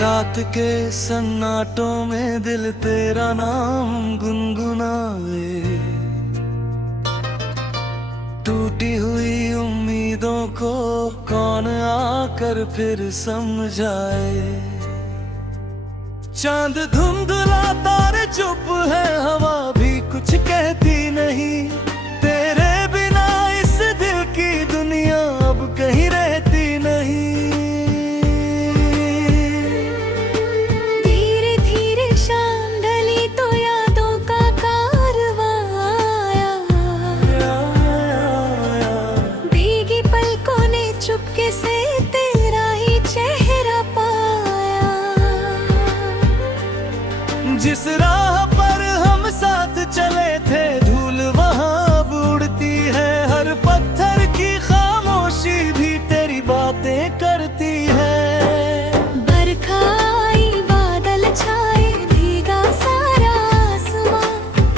रात के सन्नाटों में दिल तेरा नाम गुनगुनाए, टूटी हुई उम्मीदों को कौन आकर फिर समझाए। चांद धुंधला तारे चुप है, हवा भी कुछ कहती नहीं, तेरे बिना इस दिल की दुनिया अब कहीं रहती नहीं। धीरे धीरे शाम ढली तो यादों का कारवां आया, भीगी पलकों ने चुपके से तेरा ही चेहरा पाया। जिस राह पर हम साथ चले थे धूल वहाँ अब उड़ती है, हर पत्थर की खामोशी भी तेरी बातें करती है। बरखा आई बादल छाए भीगा सारा आसमां,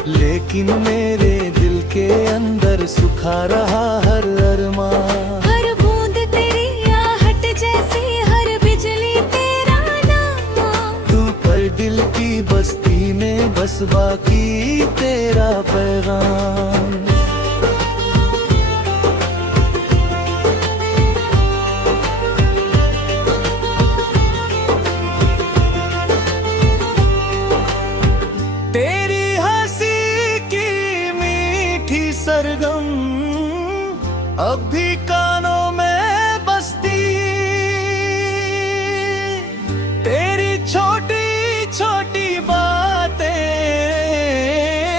लेकिन मेरे दिल के अंदर सुखा रहा हर अरमां। हर बूंद तेरी आहट जैसी, हर बिजली तेरा नाम, तू पर दिल की बस्ती में बस बाकी तेरा पैगाम। तेरी हंसी की मीठी सरगम अब भी कानों में बसती, तेरी छोटी छोटी बातें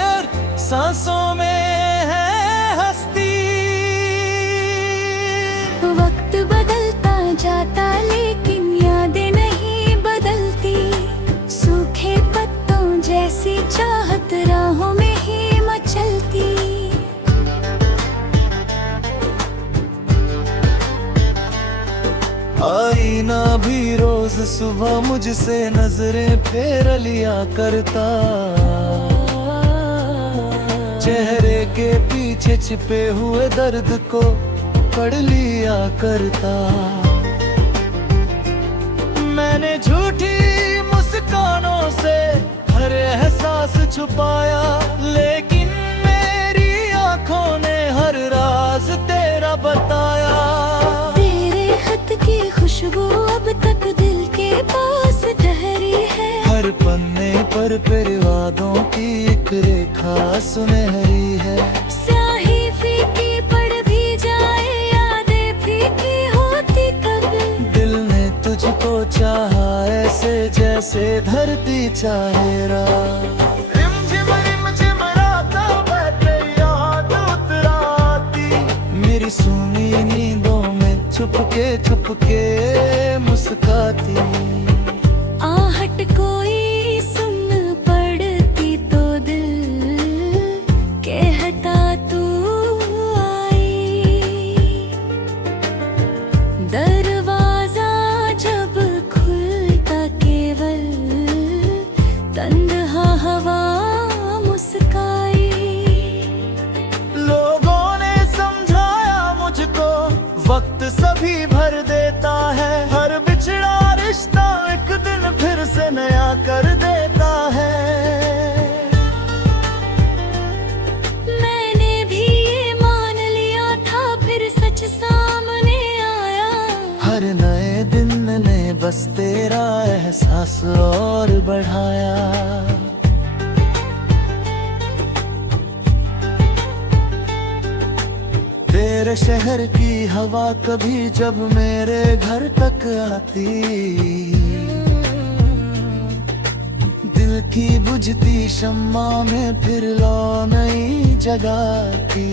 और सांसों में है हस्ती। वक्त बदलता जाता लेकिन यादें नहीं बदलती, सूखे पत्तों जैसी चाहत राहों में ही मचलती। आईना भी रोज सुबह मुझसे नजरें फेर लिया करता, चेहरे के पीछे छिपे हुए दर्द को पढ़ लिया करता। मैंने झूठी मुस्कानों से हर एहसास छुपाया, लेकिन मेरी आंखों ने हर राज तेरा बताया। की खुशबू अब तक दिल के पास ठहरी है, हर पन्ने पर तेरे वादों की एक रेखा सुनहरी है। स्याही फीकी पड़ भी जाए यादें फीकी होती कब, दिल ने तुझको चाहा ऐसे जैसे धरती चाहे रात। मेरी सूनी नींदों में छुपके मुस्काती। आहट कोई सुन पड़ती तो दिल कहता तू आई, दरवाजा जब खुलता केवल तन्हा हवा मुस्काई। लोगों ने समझाया मुझको वक्त सभी भर देता है, हर बिछड़ा रिश्ता एक दिन फिर से नया कर देता है। मैंने भी ये मान लिया था फिर सच सामने आया, हर नए दिन ने बस तेरा एहसास और बढ़ाया। तेरे शहर की हवा कभी जब मेरे घर तक आती, दिल की बुझती शम्मा में फिर लो नई जगाती।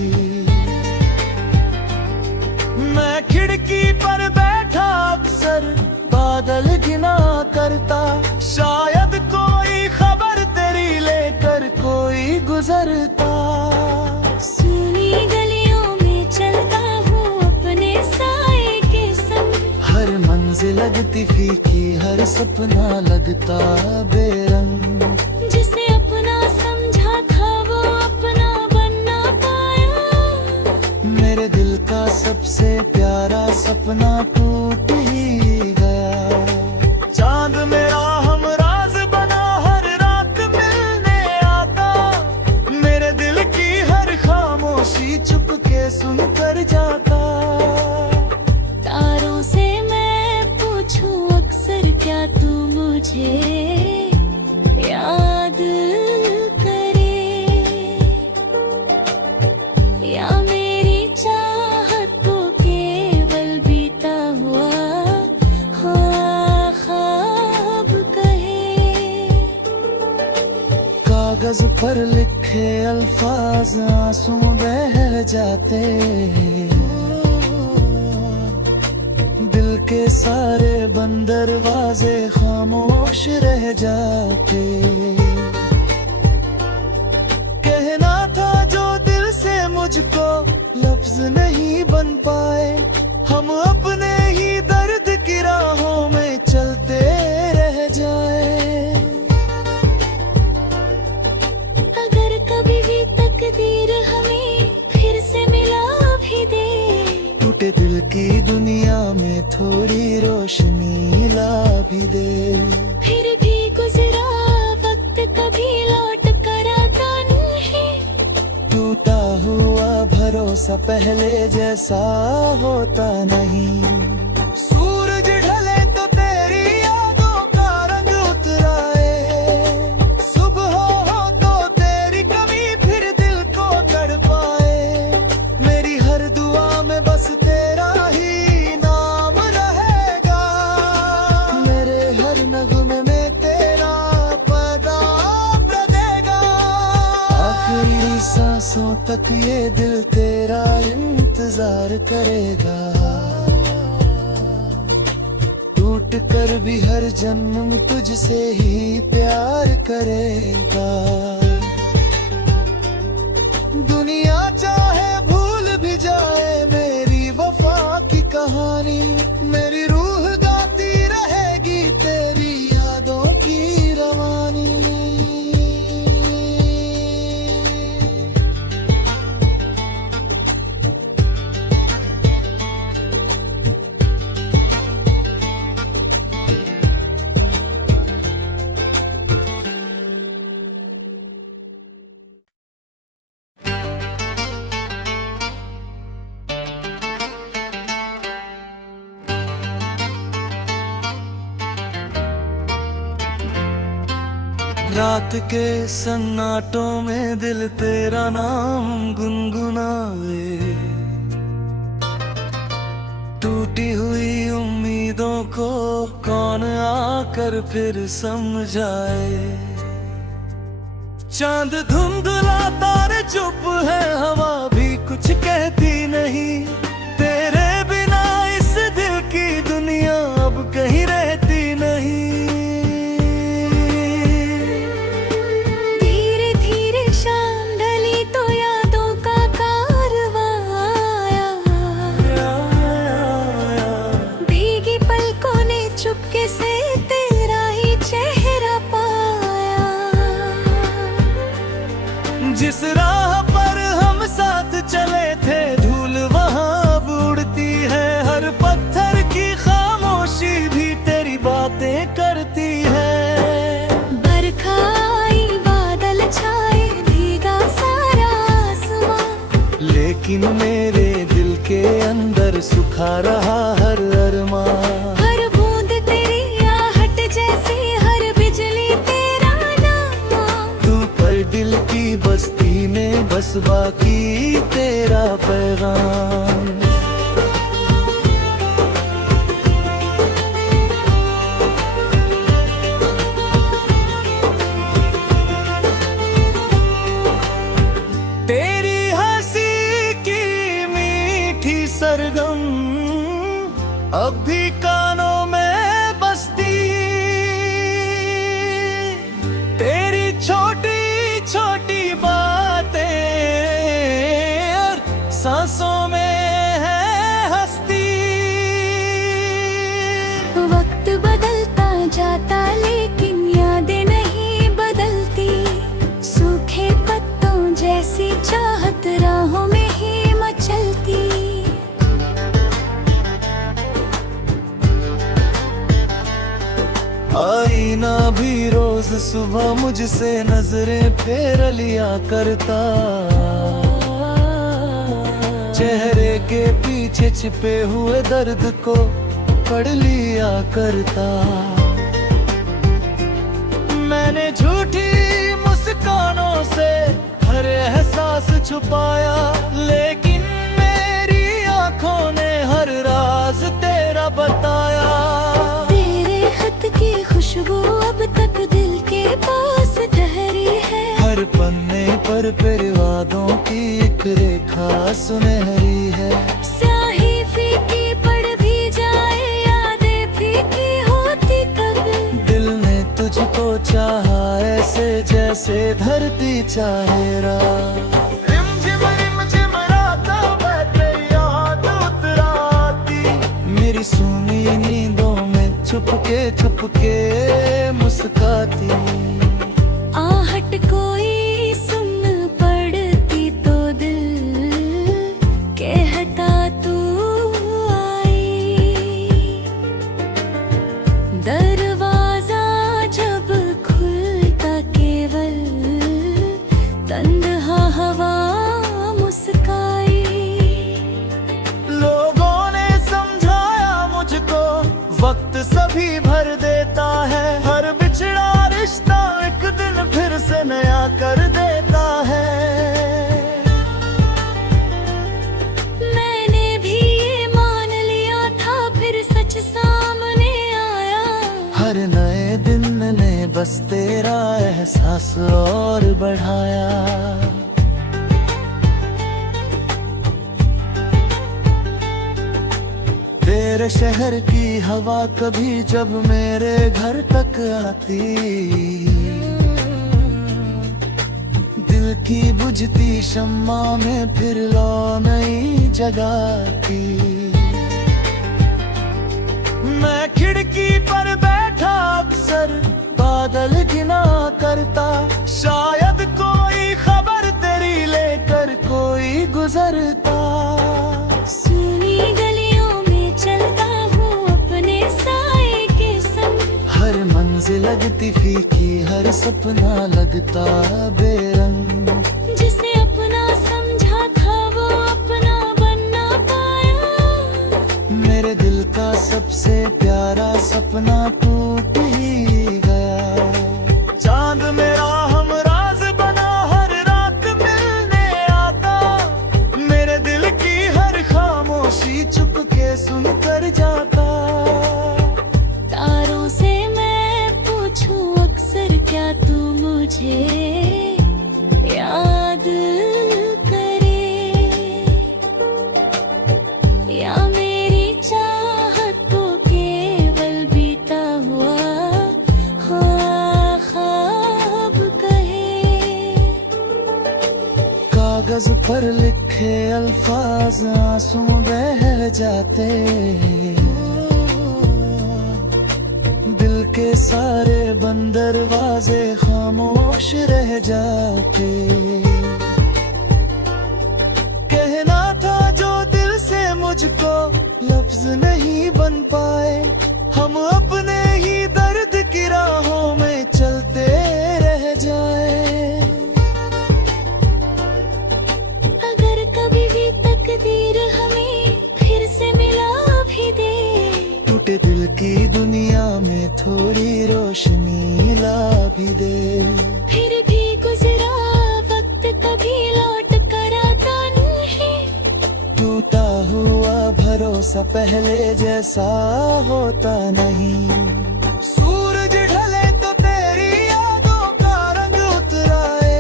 मैं खिड़की पर बैठा अक्सर बादल गिना करता, शायद कोई खबर तेरी लेकर कोई गुजरता। सुनी गलियों में चलता हूँ अपने साए के संग, हर मंजिल लगती फीकी हर सपना लगता बेरंग। जिसे अपना समझा था वो अपना बन ना पाया, मेरे दिल का सबसे प्यारा सपना टूट ही गया। चांद में कागज पर लिखे अल्फाज आंसू बह जाते, दिल के सारे बंद दरवाजे खामोश रह जाते। कहना था जो दिल से मुझको लफ्ज नहीं बन पाए, हम अपने ही दर्द की राहों में चलते रह जाए। अगर कभी भी तकदीर हमें फिर से मिला भी दे, टूटे दिल की दुनिया में थोड़ी रोशनी ला भी दे। फिर भी गुजरा वक्त कभी लौट कर आता नहीं, टूटा हुआ भरोसा पहले जैसा होता नहीं। सूरज ढले तो तेरी यादों का रंग उतराए, सुबह हो तो तेरी कमी फिर दिल को तड़पाए। मेरी हर दुआ में बस तेरा ही नाम रहेगा, मेरे हर नगमे में तेरा पैगाम रहेगा। आखिरी सांसों तक ये दिल तेरा इंतजार करेगा, टूट कर भी हर जन्म तुझसे ही प्यार करेगा। दुनिया चाहे भूल भी जाए मेरी वफा की कहानी, मेरी रूह गाती रहेगी तेरी यादों की रवानी। रात के सन्नाटों में दिल तेरा नाम गुनगुनाए, टूटी हुई उम्मीदों को कौन आकर फिर समझाए। चांद धुंधला तारे चुप है, हवा भी कुछ कहती नहीं, तेरे बिना इस दिल की दुनिया अब कहीं रहती नहीं। जिस राह पर हम साथ चले थे धूल वहाँ अब उड़ती है, हर पत्थर की खामोशी भी तेरी बातें करती है। बरखा आई बादल छाए भीगा सारा आसमां, लेकिन मेरे दिल के अंदर सुखा रहा हर अरमां। हर बूंद तेरी आहट जैसी, हर बिजली तेरा नाम, तू पर दिल की बस्ती में बस बाकी तेरा पैगाम। तेरी हंसी की मीठी सरगम अब भी कानों में बसती, तेरी छोटी छोटी बातें और सांसों में है हस्ती। वक्त बदलता जाता लेकिन यादें नहीं बदलती, सूखे पत्तों जैसी चाहत राहों में ही मचलती। आईना भी रोज सुबह मुझसे नजरें फेर लिया करता, चेहरे के पीछे छिपे हुए दर्द को पढ़ लिया करता। मैंने झूठी मुस्कानों से हर एहसास छुपाया, लेकिन मेरी आंखों ने हर राज तेरा बताया। तेरे खत की खुशबू अब तक दिल के पास ठहरी है, हर सफर पर वादों की एक रेखा सुनहरी है। स्याही फीकी पड़ भी जाए, यादें फीकी होती कब। दिल ने तुझको चाहा ऐसे जैसे धरती चाहे रात। रिमझिम रिमझिम रातों बहते याद उतराती, मेरी सूनी नींदों में छुपके मुस्काती। आहट कोई सुन पड़ती तो दिल कहता तू आई। दरवाजा जब खुलता केवल तन्हा हवा मुस्काई। लोगों ने समझाया मुझको वक्त सभी भर देता है, हर बिछड़ा रिश्ता एक दिन फिर से नया कर देता है। मैंने भी ये मान लिया था, फिर सच सामने आया। हर नए दिन ने बस तेरा एहसास और बढ़ाया। तेरे शहर की हवा कभी जब मेरे घर तक आती, दिल की बुझती शम्मा में फिर लो नई जगाती। मैं खिड़की पर बैठा अक्सर बादल गिना करता, शायद कोई खबर तेरी लेकर कोई गुजरता। सुनी गलियों में चलता हूँ अपने साए के संग। हर मंजिल लगती फीकी, हर सपना लगता बेरंग। जिसे अपना समझा था वो अपना बन ना पाया। मेरे दिल का सबसे प्यारा सपना टूट ही गया। चांद मेरा हमराज बना, हर रात मिलने आता, मेरे दिल की हर खामोशी चुपके सुन कर जाता। तारों से मैं पूछूं अक्सर, क्या तू मुझे याद करे, या मेरी चाहत को केवल बीता हुआ हाँ ख्वाब कहे। कागज पर लिखे अल्फाज आंसू बह जाते, दिल के सारे बंद दरवाजे खामोश रह जाते। कहना था जो दिल से मुझको लफ्ज नहीं बन पाए, हम अपने ही दर्द की राहों में चलते रह जाए। अगर कभी भी तकदीर हमें फिर से मिला भी दे, टूटे दिल की दुनिया में थोड़ी रोशनी ला भी दे। फिर भी गुजरा वक्त कभी लौट कर आता नहीं। टूटा हुआ भरोसा पहले जैसा होता नहीं। सूरज ढले तो तेरी यादों का रंग उतराए,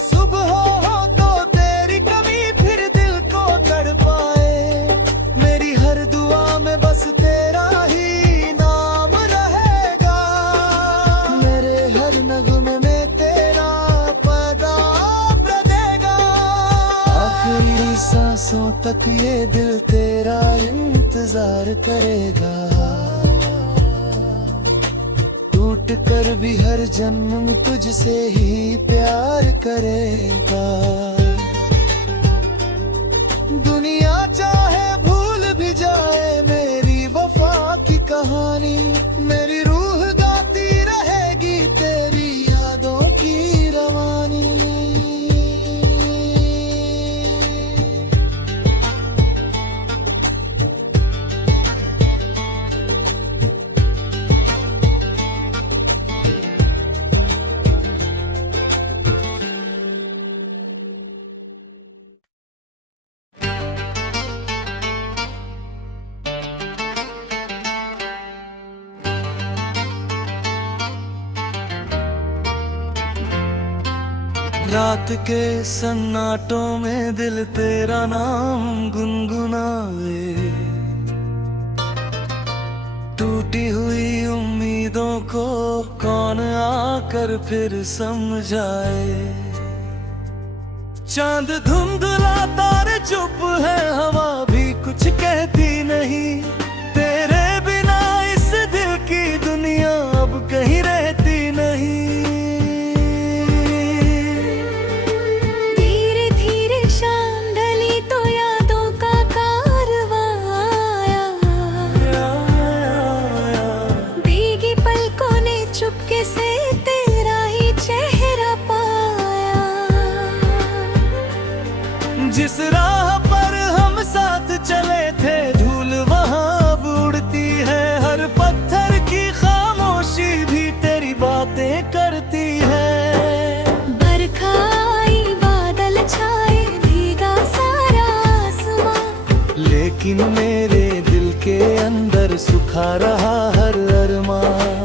सुबह हो तो तेरी कमी फिर दिल को तड़पाए। मेरी हर दुआ में बस तेरा ही नाम रहेगा, मेरे हर नगमे में तेरा पैगाम रहेगा। आखिरी सांसों तक ये दिल तेरा इंतजार करेगा, टूट कर भी हर जन्म तुझसे ही प्यार करेगा। दुनिया चाहे भूल भी जाए मेरी वफा की कहानी, मेरी रूह गाती रहेगी तेरी यादों की रवानी। रात के सन्नाटों में दिल तेरा नाम गुनगुनाए, टूटी हुई उम्मीदों को कौन आकर फिर समझाए। चांद धुंधला तारे चुप है, हवा भी कुछ कहती नहीं, तेरे बिना इस दिल की दुनिया अब कहीं रहती नहीं। धीरे धीरे शाम ढली तो यादों का कारवां आया, भीगी पलकों ने चुपके से तेरा ही चेहरा पाया। जिस राह पर हम साथ चले थे धूल वहाँ अब उड़ती है, हर पत्थर की खामोशी भी तेरी बातें करती है। बरखा आई बादल छाए भीगा सारा आसमां, लेकिन मेरे दिल के अंदर सुखा रहा हर अरमां।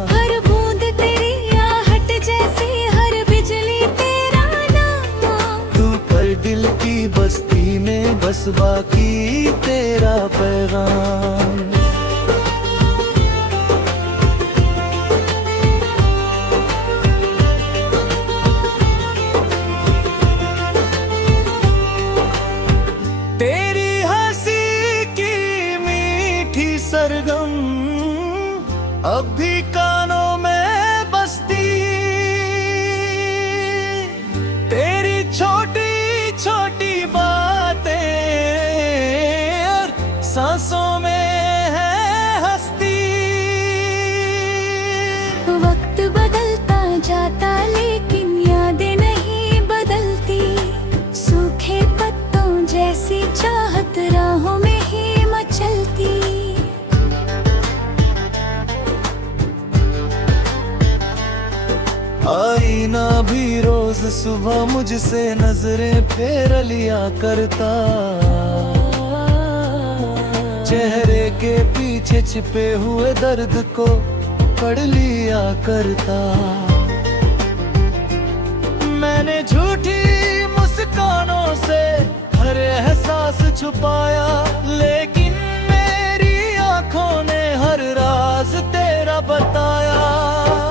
हर बूंद तेरी आहट जैसी, हर बिजली तेरा नाम, तू पर दिल की बस्ती में बस बाकी तेरा पैगाम। तेरी हंसी की मीठी सरगम अब भी कानों में बसती, तेरी छोटी छोटी बातें और सांसों में है हंसती। वक्त बदलता जाता लेकिन यादें नहीं बदलती, सूखे पत्तों जैसी चाहत राहों में ही मचलती। आईना भी रोज सुबह मुझसे नजरें फेर लिया करता, चेहरे के पीछे छिपे हुए दर्द को पढ़ लिया करता। मैंने झूठी मुस्कानों से हर एहसास छुपाया, लेकिन मेरी आंखों ने हर राज तेरा बताया।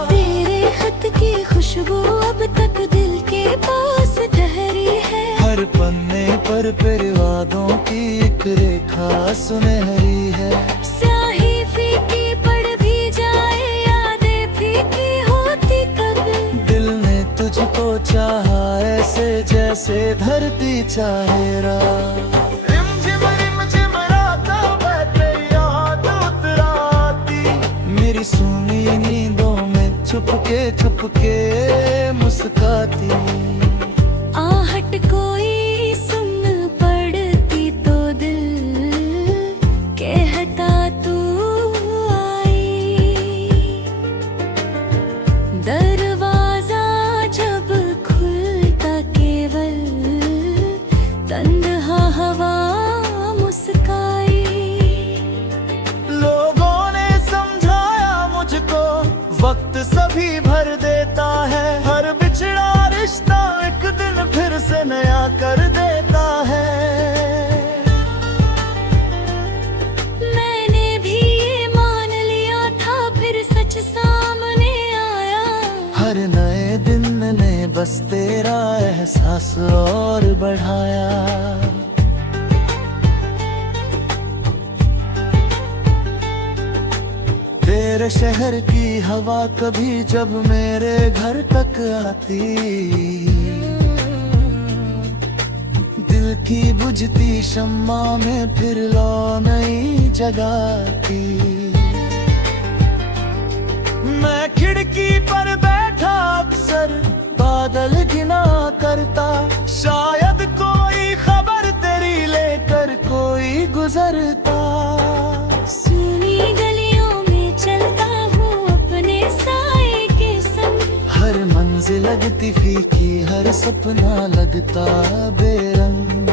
तेरे खत की खुशबू अब तक दिल के पास ठहरी है, हर पन्ने पर तेरे वादों की एक रेखा सुनहरी है। स्याही फीकी पड़ भी जाए यादें फीकी होती कभी, दिल ने तुझको चाहा ऐसे जैसे धरती चाहे रात। रिमझिम रिमझिम रातों में तेरी याद उतराती, मेरी सूनी नींदों में छुपके मुस्काती। आहट कोई सुन पड़ती तो दिल कहता तू आई, दरवाजा जब खुलता केवल तन्हा हवा मुस्काई। लोगों ने समझाया मुझको वक्त सभी भर देता है, हर बिछड़ा रिश्ता एक दिन फिर से नया कर देता है। मैंने भी ये मान लिया था फिर सच सामने आया, हर नए दिन ने बस तेरा एहसास और बढ़ाया। तेरे शहर की हवा कभी जब मेरे घर तक आती, दिल की बुझती शम्मा में फिर लो नई जगाती। मैं खिड़की पर बैठा अक्सर बादल गिना करता, शायद कोई खबर तेरी लेकर कोई गुजरता। सुनी गलियों में चलता हूँ अपने साए के संग, हर मंजिल लगती फीकी, हर सपना लगता बेरंग।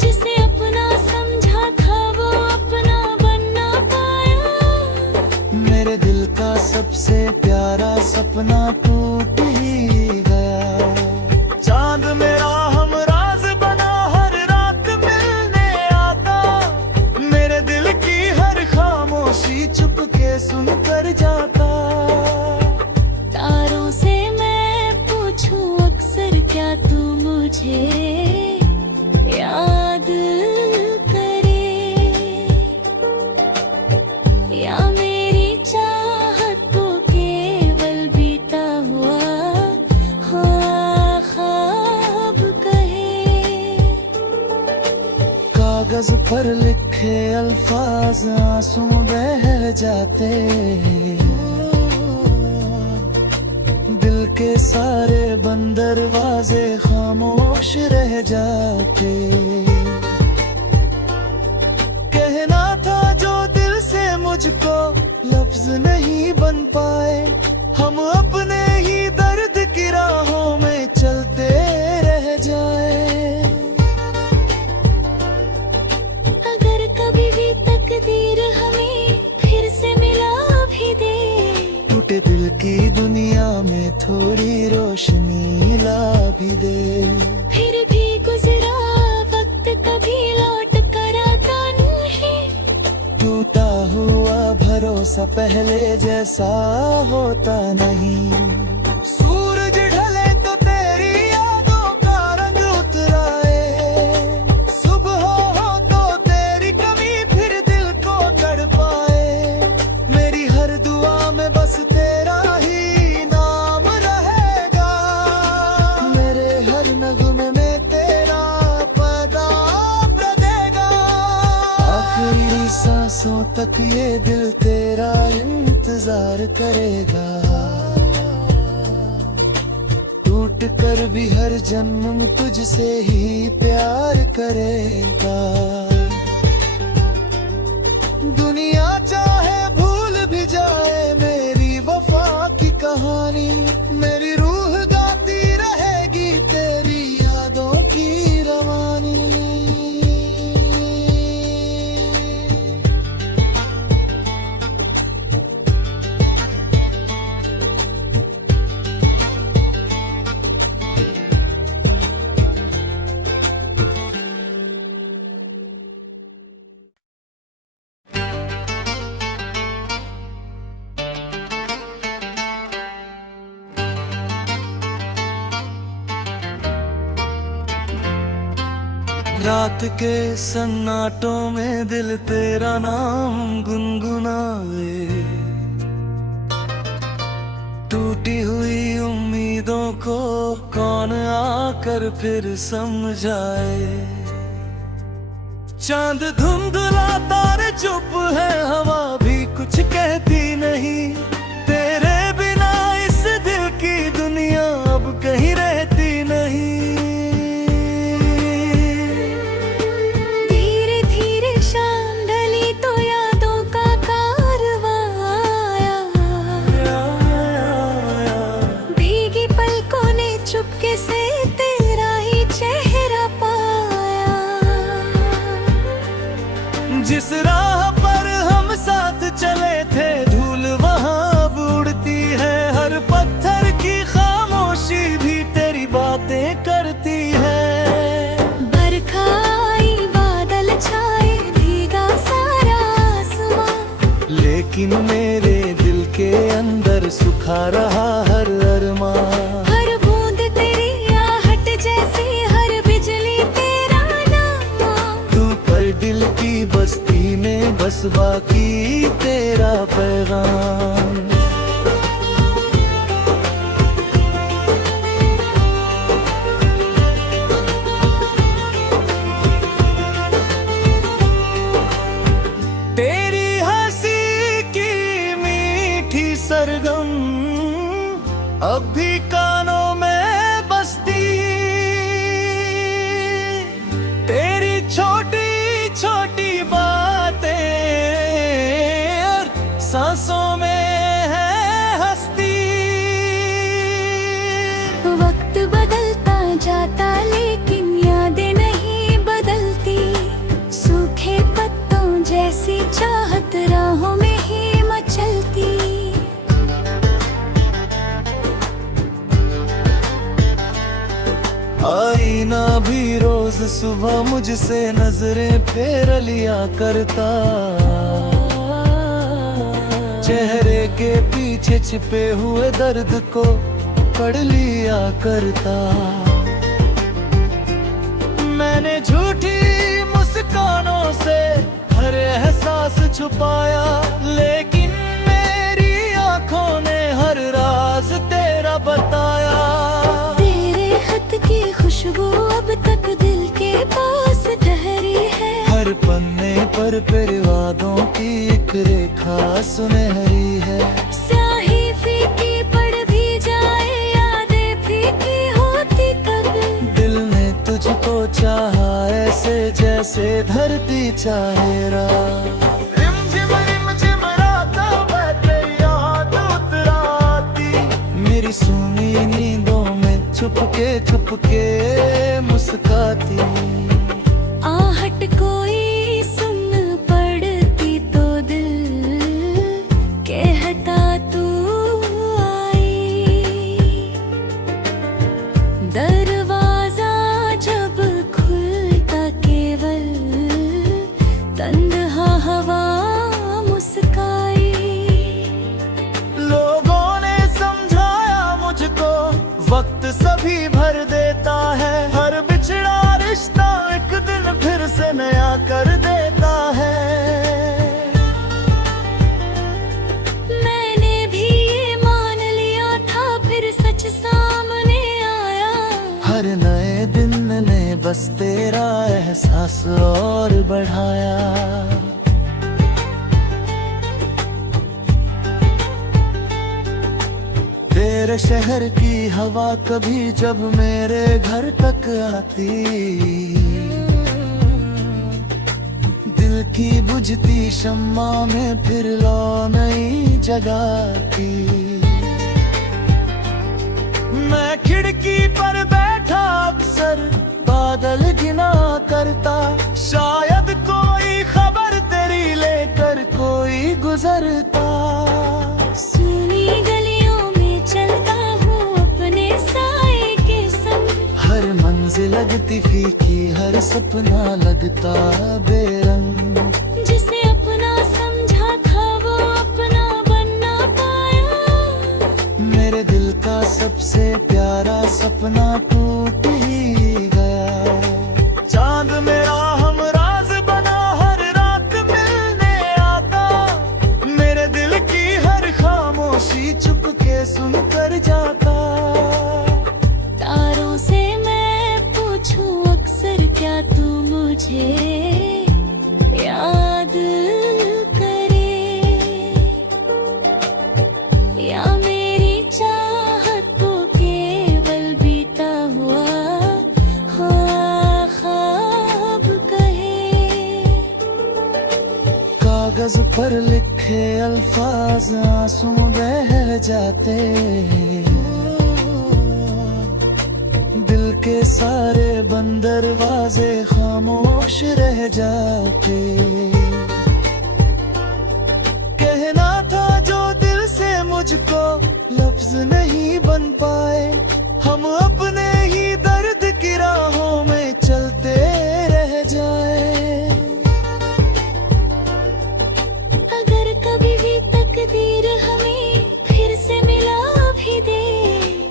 जिसे अपना समझा था वो अपना बनना पाया, मेरे दिल का सबसे प्यारा सपना टूट ही गया। चांद में मुझे याद करे, या मेरी चाहत को केवल बीता हुआ हाँ ख्वाब कहे। कागज पर लिखे अल्फाज आंसू बह जाते, दिल के सारे बंद दरवाजे खामोश रह जाते। कहना था जो दिल से मुझको लफ्ज नहीं बन पाए, हम अपने ही दर्द की राहों में चलते रह जाए। अगर कभी भी तकदीर हमें फिर से मिला भी दे, टूटे दिल की दुनिया में थोड़ी रोशनी ला भी दे। फिर भी गुजरा वक्त कभी लौट कर आता नहीं, टूटा हुआ भरोसा पहले जैसा होता नहीं। सूरज ढले तो तेरी यादों का रंग उतराए, सुबह हो तो तेरी कमी फिर दिल को तड़पाए। मेरी हर दुआ में बस तेरा ही नाम रहेगा, मेरे हर नगमे में तेरा पैगाम रहेगा। आखिरी सांसों तक ये दिल तेरा इंतजार करेगा, टूट कर भी हर जन्म तुझसे ही प्यार करेगा। दुनिया चाहे भूल भी जाए मेरी वफा की कहानी, मेरी रूह गाती रहेगी तेरी यादों की रवानी। रात के सन्नाटों में दिल तेरा नाम गुनगुनाए, टूटी हुई उम्मीदों को कौन आकर फिर समझाए। चांद धुंधला तारे चुप है, हवा भी कुछ कहती नहीं, तेरे बिना इस दिल की दुनिया अब कहीं रहती नहीं। जिस राह पर हम साथ चले थे धूल वहाँ अब उड़ती है, हर पत्थर की खामोशी भी तेरी बातें करती है। बरखा आई बादल छाए भीगा सारा आसमां, लेकिन मेरे दिल के अंदर सुखा रहा हर अरमां। हर बूंद तेरी आहट जैसी, हर बिजली तेरा नाम, तू पर दिल की बस्ती में बस बाकी तेरा पैगाम। तेरी हंसी की मीठी सरगम अब भी कानों में बसती, तेरी छोटी छोटी बातें और सांसों में है हस्ती। वक्त बदलता जाता लेकिन यादें नहीं बदलती, सूखे पत्तों जैसी चाहत राहों में ही मचलती। आईना भी रोज सुबह मुझसे नजरें फेर लिया करता, चेहरे के पीछे छिपे हुए दर्द को पढ़ लिया करता। मैंने झूठी मुस्कानों से हर एहसास छुपाया, लेकिन मेरी आंखों ने हर राज तेरा बताया। तेरे खत की खुशबू अब तक दिल के पास ठहरी है। हर पन्ने पर तेरे वादों की एक रेखा सुनहरी है। स्याही फीकी पड़ भी जाए, यादें फीकी होती कभी। दिल ने तुझको चाहा ऐसे जैसे धरती चाहे रात। रिमझिम रातों में तेरी याद उतराती, मेरी सूनी नींदों में छुपके मुस्काती। आहट कोई सुन पड़ती तो दिल कहता तू आई। दरवाजा जब खुलता केवल तन्हा हवा मुस्काई। लोगों ने समझाया मुझको वक्त सभी भर देता है। हर बिछड़ा रिश्ता एक दिन फिर से नया कर देता है। मैंने भी ये मान लिया था, फिर सच सामने आया। हर नए दिन ने बस तेरा एहसास और बढ़ाया। तेरे शहर की हवा कभी जब मेरे घर तक आती, दिल की बुझती शम्मा में फिर लो नई जगाती। मैं खिड़की पर बैठा अक्सर बादल गिना करता, शायद कोई खबर तेरी लेकर कोई गुजरता। सुनी गलियों में चलता हूँ अपने साए के संग। हर मंजिल लगती फीकी, हर सपना लगता बेरंग। जिसे अपना समझा था वो अपना बन ना पाया। मेरे दिल का सबसे प्यारा सपना टूट ही गया। चांद मेरा हमराज बना हर रात मिलने आता, मेरे दिल की हर खामोशी चुपके सुनकर जाता। तारों से मैं पूछूं अक्सर क्या तू मुझे याद करे, या मेरी चाहत को केवल बीता हुआ ख्वाब कहे। कागज पर लिखे अल्फाज आंसू बह जाते, दिल के सारे बंद दरवाजे खामोश रह जाते। कहना था जो दिल से मुझको लफ्ज नहीं बन पाए, हम अपने ही दर्द की राहों में चलते रह जाए। अगर कभी भी तकदीर हमें फिर से मिला भी दे,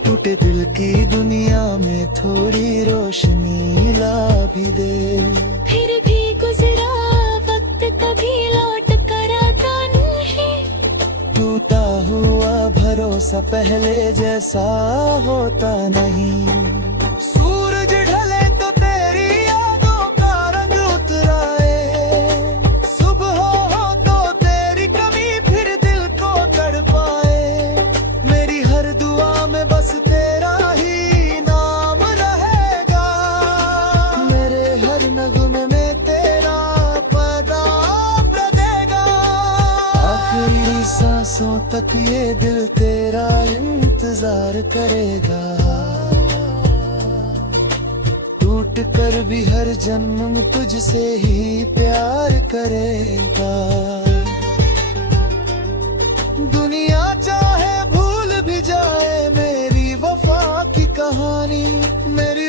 टूटे दिल की दुनिया में थोड़ी रोशनी ला भी दे। फिर भी गुजरा वक्त कभी लौट कर आता नहीं। टूटा हुआ भरोसा पहले जैसा होता नहीं। सूरज ढले तो तेरी यादों का रंग उतराए, सुबह हो तो तेरी कमी फिर दिल को तड़पाए। मेरी हर दुआ में बस तेरा ही नाम रहेगा, मेरे हर नगमे में तेरा पैगाम रहेगा। आखिरी सांसों तक ये दिल तेरा इंतजार करेगा, टूट कर भी हर जन्म तुझसे ही प्यार करेगा। दुनिया चाहे भूल भी जाए मेरी वफा की कहानी, मेरी